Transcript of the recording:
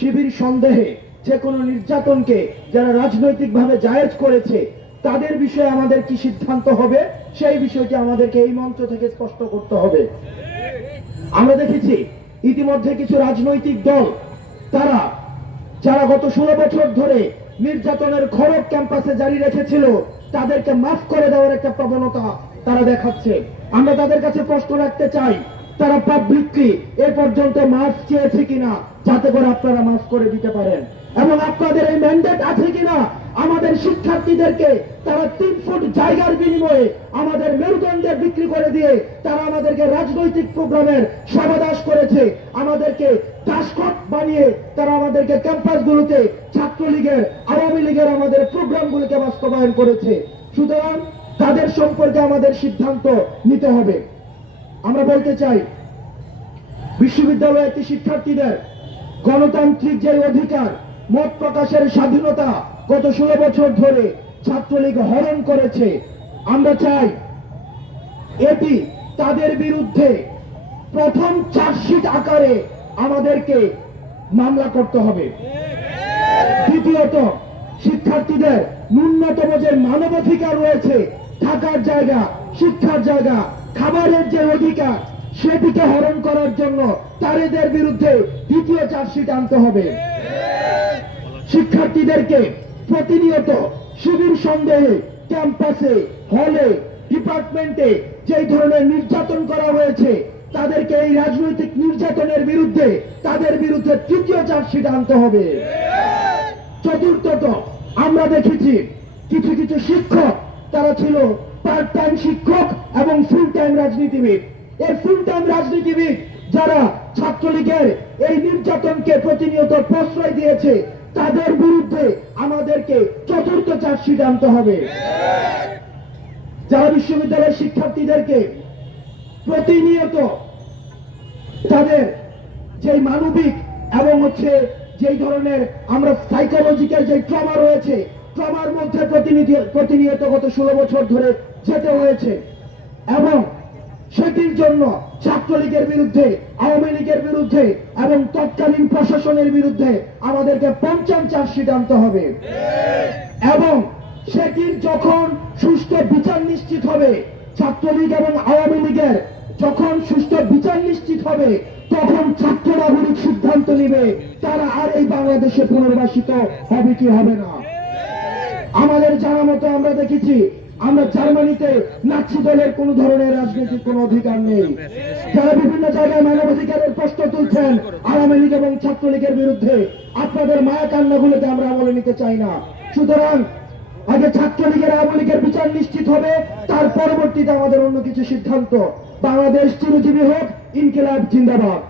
শিবির সন্দেহে যে কোনো নির্যাতনকে যারা রাজনৈতিকভাবে জায়েজ করেছে, তাদের বিষয়ে আমাদের কি সিদ্ধান্ত হবে? সেই বিষয়টি আমাদেরকে এই মঞ্চ থেকে স্পষ্ট করতে হবে। আমরা দেখেছি ইতিমধ্যে কিছু রাজনৈতিক দল, তারা, যারা গত ষোলো বছর ধরে নির্যাতনের খরক ক্যাম্পাসে জারি রেখেছিল, তাদেরকে মাফ করে দেওয়ার একটা প্রবণতা তারা দেখাচ্ছে। আমরা তাদের কাছে প্রশ্ন রাখতে চাই তারা পাবলিকলি এ পর্যন্ত মাফ চেয়েছে কিনা? যাতে করে আপনারা মাফ করে দিতে পারেন। এবং আপনাদের এই ম্যান্ডেট আছে কিনা? আমাদের শিক্ষার্থীদেরকে তারা তিন ফুট জায়গার বিনিময়ে আমাদের মেরুদণ্ডে বিক্রি করে দিয়ে তারা আমাদেরকে রাজনৈতিক প্রোগ্রামের সমাদাস করেছে। আমাদেরকে দাসকট বানিয়ে তারা আমাদেরকে ক্যাম্পাসগুলোতে ছাত্রলীগের, আওয়ামী লীগের আমাদের প্রোগ্রামগুলোকে বাস্তবায়ন করেছে। সুতরাং তাদের সম্পর্কে আমাদের সিদ্ধান্ত নিতে হবে। আমরা বলতে চাই, বিশ্ববিদ্যালয়ের একটি শিক্ষার্থীদের গণতান্ত্রিক যে অধিকার, মত প্রকাশের স্বাধীনতা গত ষোলো বছর ধরে ছাত্রলীগ হরণ করেছে, আমরা চাই এটি তাদের বিরুদ্ধে প্রথম চার্জশিট আকারে আমাদেরকে মামলা করতে হবে। দ্বিতীয়ত, শিক্ষার্থীদের ন্যূনতম যে মানবাধিকার রয়েছে, থাকার জায়গা, শিক্ষার জায়গা খাবারের যে অধিকার, সেটিকে হরণ করার জন্য তারেদের বিরুদ্ধে দ্বিতীয় চার্জশিট আনতে হবে। শিক্ষার্থীদেরকে প্রতিনিয়ত শিবির সন্দেহে, ক্যাম্পাসে, হলে, ডিপার্টমেন্টে যেই ধরনের নির্যাতন করা হয়েছে, তাদেরকে এই রাজনৈতিক নির্যাতনের বিরুদ্ধে, তাদের বিরুদ্ধে তৃতীয় চার্জশিট আনতে হবে। চতুর্থত, আমরা দেখেছি কিছু কিছু শিক্ষক, তারা ছিল পার্ট টাইম শিক্ষক এবং ফুল টাইম রাজনীতিবিদ। এই ফুল টাইম রাজনীতিবিদ যারা ছাত্রলীগের এই নির্যাতনকে প্রতিনিয়ত প্রশ্রয় দিয়েছে, তাদের বিরুদ্ধে আমাদেরকে চতুর্থ চার্জশিট আনতে হবে। যারা বিশ্ববিদ্যালয়ের শিক্ষার্থীদেরকে প্রতিনিয়ত তাদের যে মানবিক এবং হচ্ছে যেই ধরনের আমরা সাইকোলজিক্যাল যে ট্রমা রয়েছে ট্রমার মধ্যে প্রতিনিধি প্রতিনিয়ত গত ষোলো বছর ধরে যেতে হয়েছে। এবং সেটির জন্য ছাত্রলীগের বিরুদ্ধে, আওয়ামী লীগের বিরুদ্ধে এবং তৎকালীন প্রশাসনের বিরুদ্ধে আমাদেরকে পঞ্চম চার্জশিট আনতে হবে। এবং সেটির যখন সুষ্ঠু বিচার নিশ্চিত হবে, ছাত্রলীগ এবং আওয়ামী লীগের যখন সুষ্ঠু বিচার নিশ্চিত হবে, তখন ছাত্র নাগরিক নেবে, তারা আর এই বাংলাদেশে পুনর্বাসিত হবে কি হবে না? আমাদের জানা মতো আমরা দেখেছি, আমরা জার্মানিতে নাচি দলের কোন ধরনের রাজনৈতিক কোন অধিকার নেই। যারা বিভিন্ন জায়গায় মানবাধিকারের প্রশ্ন তুলছেন আওয়ামী লীগ এবং ছাত্রলীগের বিরুদ্ধে, আপনাদের মায়া কান্নাগুলোকে আমরা আমলে নিতে চাই না। সুতরাং, আগে ছাত্রলীগের আওয়ামী লীগের বিচার নিশ্চিত হবে, তার পরবর্তীতে আমাদের অন্য কিছু সিদ্ধান্ত। বাংলাদেশ চিরজীবী হোক, ইনকিলাব জিন্দাবাদ।